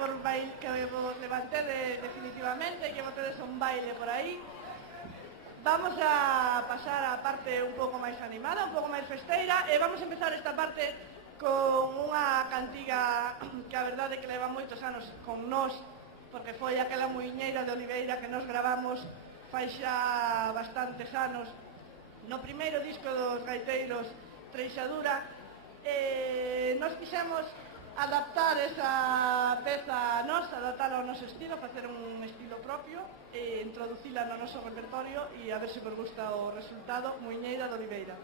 vos levantedes definitivamente, que botedes un baile por aí. Vamos a pasar a parte un pouco máis animada, un pouco máis festeira, e vamos a empezar esta parte con unha cantiga que a verdade que leva moitos anos con nós, porque foi aquela muiñeira de Oliveira que nos gravamos fai xa bastantes anos no primeiro disco dos gaiteiros Treixadura. Nos quixemos adaptar esa peza a nós, adaptala ao noso estilo, facer un estilo propio e introducila no noso repertorio e a ver se vos gusta o resultado. Muiñeira de Oliveira.